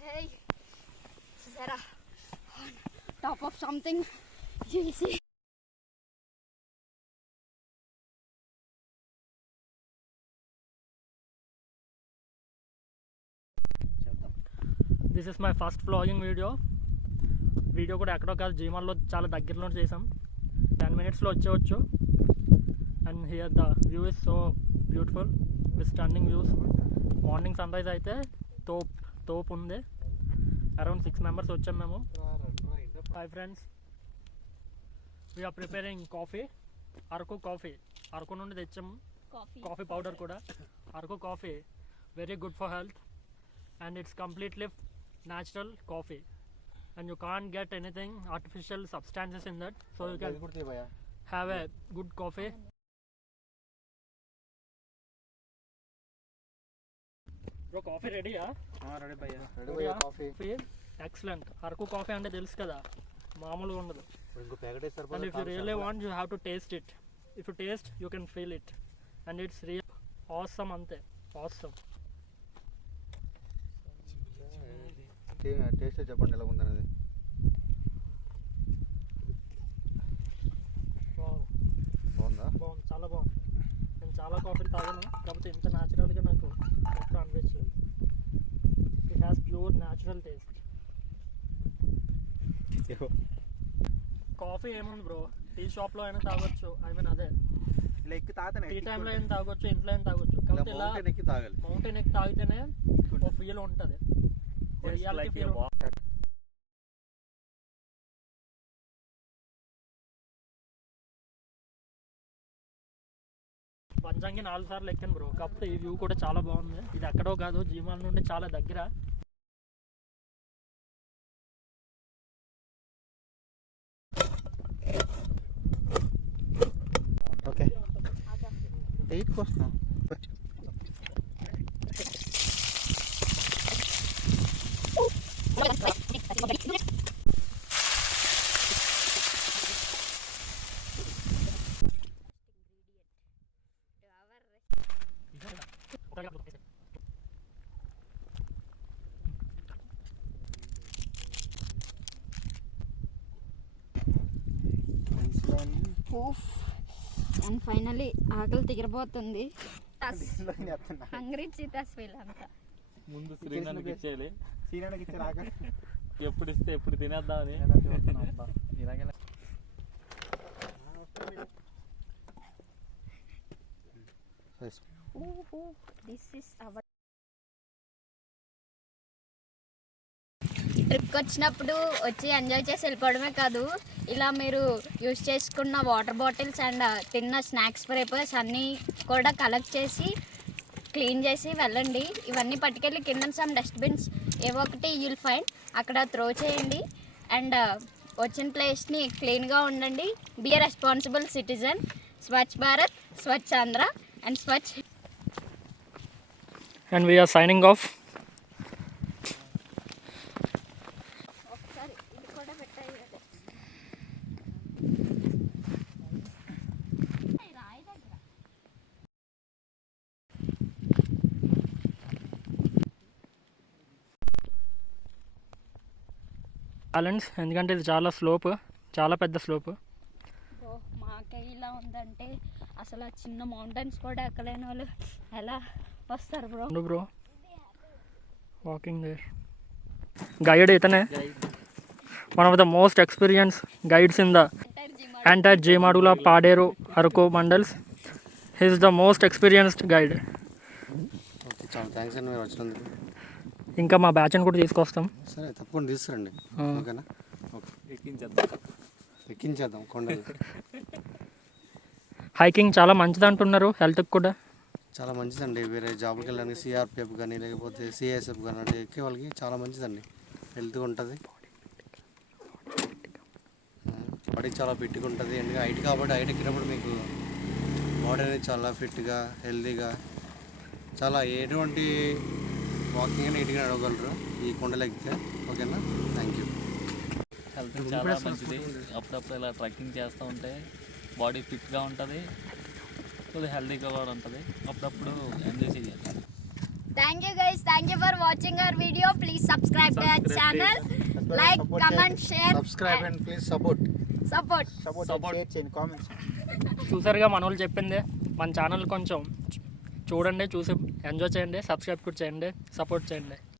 Hey, Sarah, on top of something, you'll see. This is my first vlogging video. Video కూడా ఎక్కడో కాదు, జీమాల్లో చాలా దగ్గరలో చేసాం. 10 minutesలో వచ్చేవచ్చు. And here the view is so beautiful with stunning views. Morning sunrise అయితే తోపు ఉంది. అరౌండ్ 6 members వచ్చాం మేము. Hi friends, we are preparing coffee. Araku coffee, Araku నుండి తెచ్చాము. కాఫీ పౌడర్ కూడా. Araku coffee very good for health and it's completely natural coffee, and you can't get anything artificial substances in that, so you can have a good coffee. Bro, coffee ready? Ready bhaiya coffee. Excellent. Arku coffee ante telusu kada, maamuluga undadu. Inko packet sarpada. And if you really want, you have to taste it. If you taste, you can feel it, and it's real awesome ante. Awesome. Taste చెప్పండి ఎలా ఉందనేది. బాగుందా? బాగుంది, చాలా బాగుంది. నేను చాలా కాఫీలు తాగాను, కాకపోతే ఇంత న్యాచురల్గా నాకు ఎప్పుడు అనిపించలేదు. It has pure natural taste. Coffee ఏముంది బ్రో, టీ షాప్లో అయినా తాగొచ్చు. ఐ మీన్ అదే టీ టైంలో అయినా తాగొచ్చు, ఇంట్లో అయినా తాగొచ్చు. కాకపోతే ఇలా మౌంటైన్ ఎక్కి తాగితేనే ఒక ఫీల్ ఉంటుంది. పంచంగి 4 సార్లు ఎక్కాను బ్రో, కాకపోతే ఈ వ్యూ కూడా చాలా బాగుంది. ఇది ఎక్కడో కాదు, జీమాల నుండి చాలా దగ్గర. ఓకే 8కి వస్తున్నాం. అండ్ ఫైనలీ ఆకలి తిరిగిపోతుంది. హంగ్రీ చితాస్ ఫీల్ అంతా. ముందు శ్రీనానికి ఇచ్చేయాలి. శ్రీనానికి ఇచ్చే ఆకలి ఎప్పుడు ఇస్తే ఎప్పుడు తినేద్దామని. దిస్ ఇస్ అవర్ ట్రిప్కి వచ్చినప్పుడు వచ్చి ఎంజాయ్ చేసి వెళ్ళిపోవడమే కాదు, ఇలా మీరు యూజ్ చేసుకున్న వాటర్ బాటిల్స్ అండ్ తిన్న స్నాక్స్ పేపర్స్ అన్నీ కూడా కలెక్ట్ చేసి క్లీన్ చేసి వెళ్ళండి. ఇవన్నీ పట్టుకెళ్ళి కింద సమ్ డస్ట్బిన్స్ ఏవో ఒకటి యూల్ ఫైండ్, అక్కడ త్రో చేయండి. అండ్ వచ్చిన ప్లేస్ని క్లీన్గా ఉండండి. Be a responsible citizen. Swachh Bharat, Swachh Andhra and Swachh. And we're signing off. Balance, ఎందుకంటే ఇది చాలా స్లోప్, చాలా పెద్ద స్లోప్. మాకే ఇలా ఉందంటే అసలు చిన్న మౌంటైన్స్ కూడా ఎక్కలేని వాళ్ళు ఎలా వస్తారు bro? Bro walking there. Guide ఇతనే, one of the most experience guides in the entire G Madugula Paderu Araku mandals. He is the most experienced guide. చాలా థ్యాంక్స్ అండి మీరు వచ్చినందుకు. ఇంకా మా బ్యాచ్ని కూడా తీసుకొస్తాం. సరే తప్పకుండా తీసుకురండి. ఓకేనా? ఓకే, ఎక్కించేద్దాం కొండలు. హైకింగ్ చాలా మంచిది అంటున్నారు, హెల్త్కి కూడా చాలా మంచిదండి. వేరే జాబ్కి వెళ్ళడానికి సిఆర్పిఎఫ్ కానీ లేకపోతే సిఐఎస్ఎఫ్ కానీ అంటే ఎక్కే వాళ్ళకి చాలా మంచిదండి, హెల్త్గా ఉంటుంది. బాడీ చాలా ఫిట్గా ఉంటుంది. ఎందుకంటే హైట్ కాబట్టి హైట్ ఎక్కినప్పుడు మీకు బాడీ అనేది చాలా ఫిట్గా హెల్తీగా చాలా ఎటువంటి వాకింగ్ నీట్గా నడవగలరు ఈ కొండలు ఎక్కితే. ఓకేనా? Thank you. హెల్త్ చాలా మంచిది. అప్పుడప్పుడు ఇలా ట్రెక్కింగ్ చేస్తూ ఉంటే బాడీ ఫిట్గా ఉంటుంది, కొద్దిగా హెల్తీగా కూడా ఉంటుంది. అప్పుడప్పుడు ఎంజాయ్ చేయాలి. Thank you guys. Thank you for watching our video. Please subscribe to our channel. Like, comment, share. Subscribe and please support Support. Share చేయండి, కామెంట్స్. చూసారుగా మన వాళ్ళు చెప్పింది. మన ఛానల్ కొంచెం చూడండి, చూసి ఎంజాయ్ చేయండి, సబ్స్క్రైబ్ కూడా చేయండి, సపోర్ట్ చేయండి.